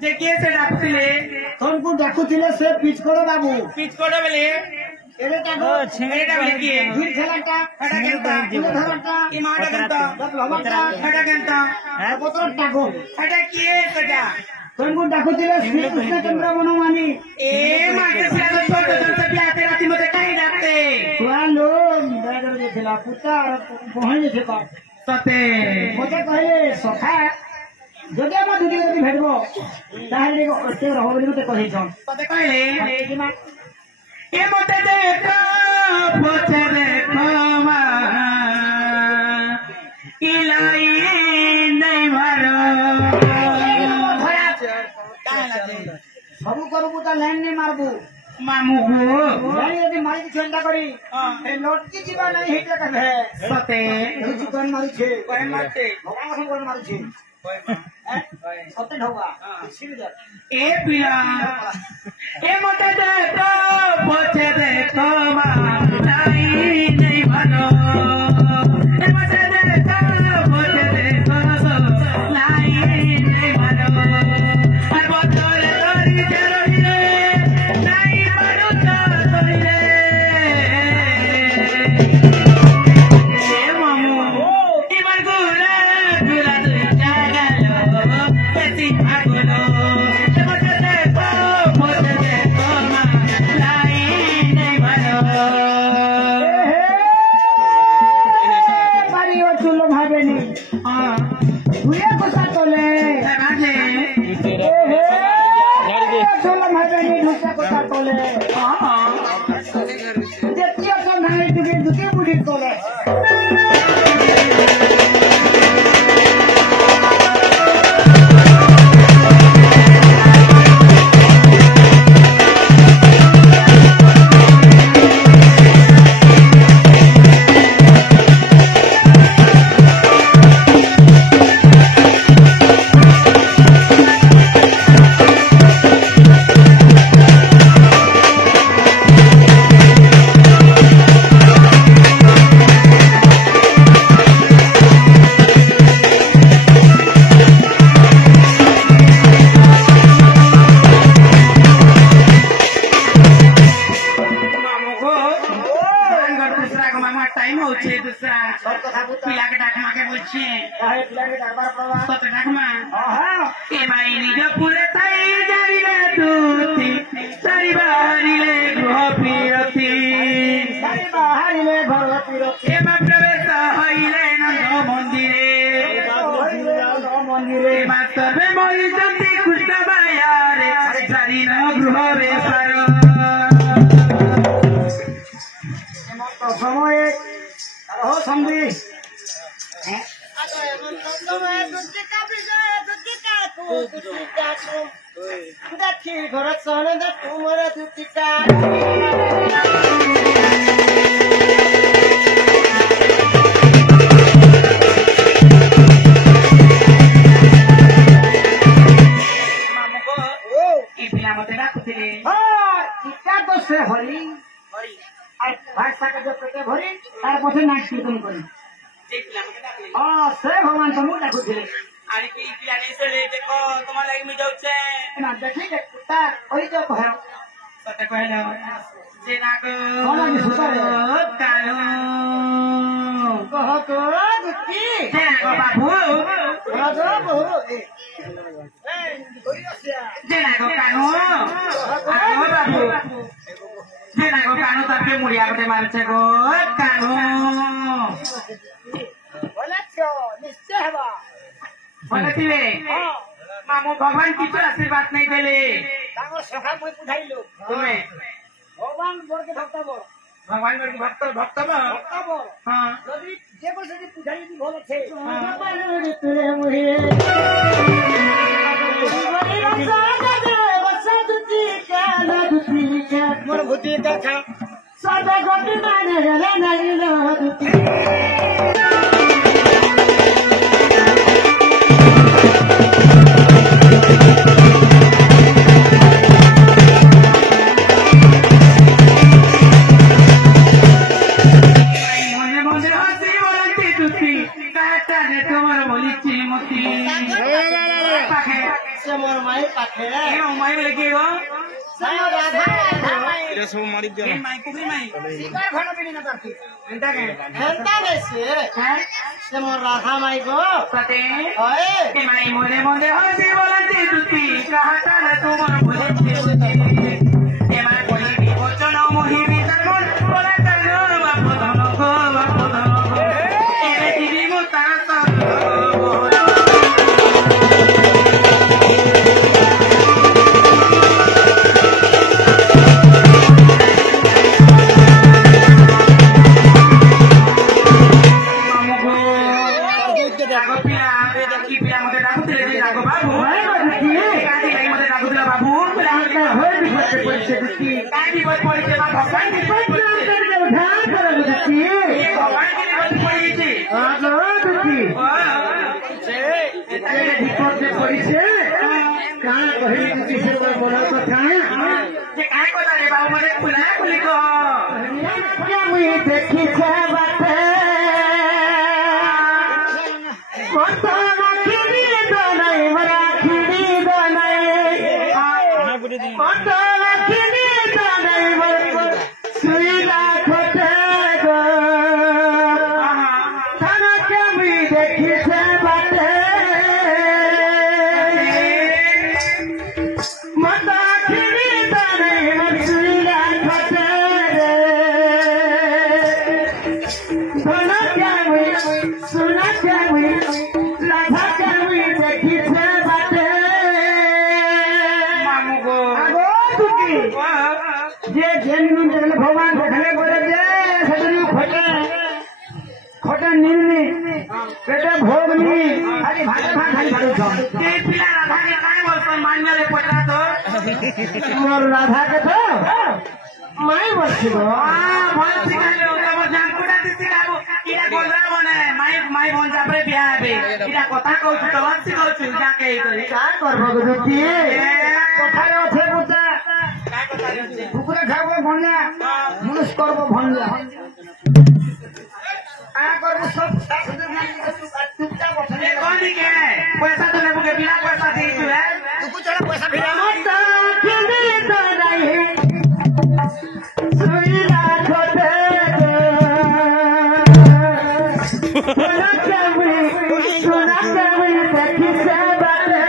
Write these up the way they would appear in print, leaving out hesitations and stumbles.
যে কে সে ডাকুଥିଲେ ତମକୁ ଡାକୁଥିଲେ ସେ ପିଚକୋଡ ବାବୁ ପିଚ୍ କୋଡ ବେଲେ ଏବେ ତାକୁ ଏଟା ବେଲେ କିଏ ଝିଲ ଖେଳାଟା ହେଟା କେନ୍ତା ଝିଲ ଧରାଟା କି ମାଟା କେନ୍ତା ଲବଟା ହେଟା କେନ୍ତା ପତ୍ରଟାକୁ ହେଟା କିଏ ସେଟା ତମକୁ ଡାକୁଥିଲେ ଶ୍ରୀକୃଷ୍ଣ ଚନ୍ଦ୍ର ବନମାନି ଏ ମାଟେ ପିଲା ତ ଛୋଟ ଛୋଟ ପିଲା ଏତେ ରାତି ମତେ କାହିଁ ଡାକତେ ଛୁଆ ଲୋ ବ୍ୟାଗରେ ଥିଲା ପୁତା ପହଞ୍ଚି ଥିବ ସତେ ମତେ କହିଲେ ସଖା ଯଦି ଆମ ଦିଦି ଯଦି ଭେଟବ ତାହେଲେ ସେ ରହ ବୋଲି ମତେ କହିଛନ୍ ସତେ କହିଲେ ଯିମା ଏ ମତେ ଦେଖ ପଛେ ଦେଖ ମା ଇলাই ନେଇ ମାର ସବୁ କରିବୁ ତା ଲାଇନ ନେଇ ମାରବୁ ମାମୁକୁ ଲାଇନ ଯଦି ମାରିକି ଛେଣ୍ଟା କରି ଲଟକି ଯିବା ନାହିଁ ହେଇଟା କେବେ ସତେ ହେଉଛି କଣ ମାରୁଛେ କହେନ୍ ମାରତେ ଭଗବାନ କଣ ମାରୁଛେ ସତେ ଢବା ଏ ପିଲା ଏ ମତେ ଦେଖ ପଛେ ଦେଖ ମା ଇলাই ନେଇ ମାର ଏ ମତେ ଦେଖ ପଛେ ଦେଖ লাই ନେଇ ମାର আর বদলে ধরিতে রহিলে নাই মারুত ধরিলে এ মামু এবার ঘুরা ঘুরা দুইটা গেল বেশি ভাগলো এ মতে দেখো মা লাই নেই মারো বাড়ি ও চুলো ভাবেনি ঘুরে কোথা তোলে রাখলে চুলো ভাবেনি ঢুকে কোথা তোলে দ্বিতীয় সন্ধানে দুটি দুটি বুড়ি তোলে টাইম হচ্ছে দুসরা পিলাকে ডাকমাকে বলছে কত ডাকমা এ মাই নিজ পুরে তাই জানিলে তুতি সারি বাহারিলে গৃহ পিরতি এ মা প্রবেশ হইলে নন্দ মন্দিরে এ মা সবে মরিচন্তি কৃষ্ণ বায়ারে সারি ন গৃহ বেপার সময়ে সন্ধি ঘৰত চলে তোমাৰ দুটিকা ପିଲା ମତେ ଡାକୁଥିଲେ ଟିକା ତ ସେ ହରି ଭାଷା ଯୋଉ ପେଟେ ଭରି ତାର ପଛେ ନାଚ କୀର୍ତ୍ତନ କରି যে পিলা মতে ডাকলে ସେ ଭଗବାନ ତମକୁ ଡାକୁଥିଲେ আরে কি পিলা নেই চলে দেখো তোমার লাগি আমি যাচ্ছে ନା ଦେଖି ତା କହିଛ କହ সতে কহিল যে না গো କଣ ଆଜି ସୁତାରେ কালো କହ ତ ଦୁଃଖୀ যে না গো বাবু যে না গো কানো আনো বাবু যে না গো কানো তাকে মুড়িয়া গটে মারছে গো কানো ନିଶ୍ଚୟ ହେବା বলেছিবে মামু ভগবান কিছু আশীর্বাদ নেই দেলে ତାଙ୍କ ସଖା ମୁଇଁ ବୁଝାଇଲୁ তুমি ଭଗବାନ ବର୍ଗ ଭକ୍ତ ବର ভগবান ভক্ত ভক্ত ଭକ୍ତ ବର হ্যাঁ ଯଦି ଯେ ବର୍ଷ ଯଦି ବୁଝାଇ ଯଦି ଭଲ ଅଛେ ମୋର ଭୂତି ଦେଖା ସଦା ଗୋଟି ମାନେ ହେଲେ ନାହିଁ মনে মনে হাসি বলতে তুতি কাটানে তোমার বলিছি মতি পাখে ସେ ମୋର ମାଇ पाखे ए उमाई बोले के गो समो राधा ये सब मारी दे ए माई कुबरी माई शिकार खनो बिनी न करती एंता के हेलता कैसे हैं समो राधा माई को सते ओए ए माई मोरे मोरे हंसी बोलती तुती कहता न तू मन भूले ए माई बोली भी वचन मोहि भी तन बोलता न बाप धन गो बाप धन गो ए दीदी मुता भगवान बैठले बोले खोटे नीलनी पेटे भोगनी खाली भागे भाग खाली भागे के पिला राधा के काय बोलसन मांगले पटरा तो मोर राधा के तो माई बसि गो भल सिखाले तब जानकुडा दिसिलाबो इरा गोलरा बने माई बोन जापरे बिया हेबे इरा कथा कहू तो बसि कहू जाके करी का करबो गुदुती कथा रे अथे बुता का कथा रे कुकुरा खाबो भन्या मनुष्य करबो भन्या आ करबो सब चुपचाप बसले कोनी के पैसा तो लेबो के बिना पैसा दी तू है तू कुछ चला पैसा फिरा मत खेले तो नहीं सुईला खोटे सुना कभी देखी से बातें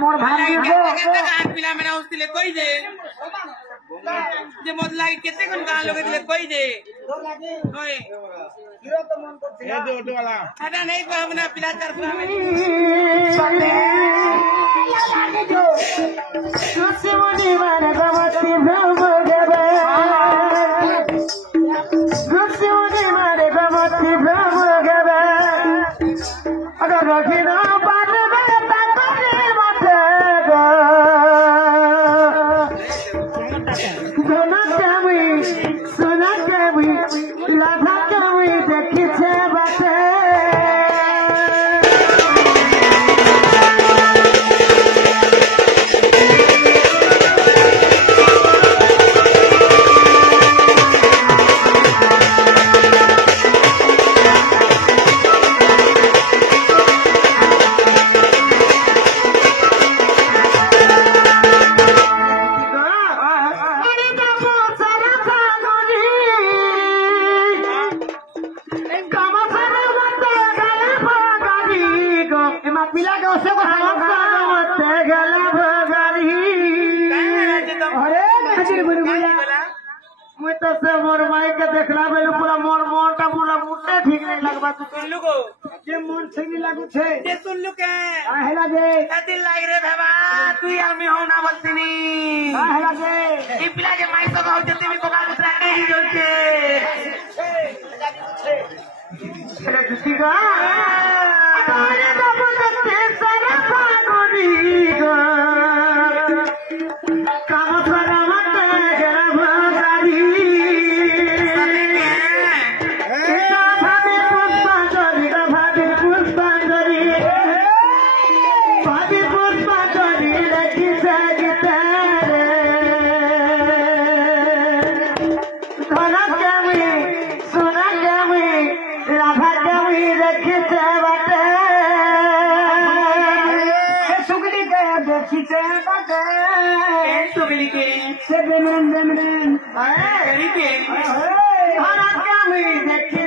मोर भाई पिला मेरा उसले कोई दे जे मत लागी केते कोन गान लोगे दिले कोई दे कोई हीरो तो मन करते ए दे ऑटो वाला अरे नहीं को हमने पिला चार पिला में सुसमुनी माने गमती भ्रम गबे सुसमुनी माने गमती भ्रम गबे अगर रखिना go सोना के भी राधा के भी देखी छे बाटे पिला के उसे मुझे तो से मोर माई के देखला बेलू पूरा मोर मोटा पूरा मुट्टे ठीक नहीं लगबा तू सुनलू को जे मन ठीक नहीं लागू छे ये सुनलू के हेला जे दिल लाग रे बाबा तू यार मी हो ना बसनी हेला जे ई पिला के माई सब हो जति भी कोका दूसरा नहीं जोचे अरे किसी का तारे दबो ते सारा फागुनी गो काम सारा मत गरा भगारी भाभी पुष्पांजलि लखी सजता रे धना कमी सोना कमी राधा कमी रखी से बाटे सुगली के देखी से बाटे सुगली के से बेमन अरे के धना कमी देखी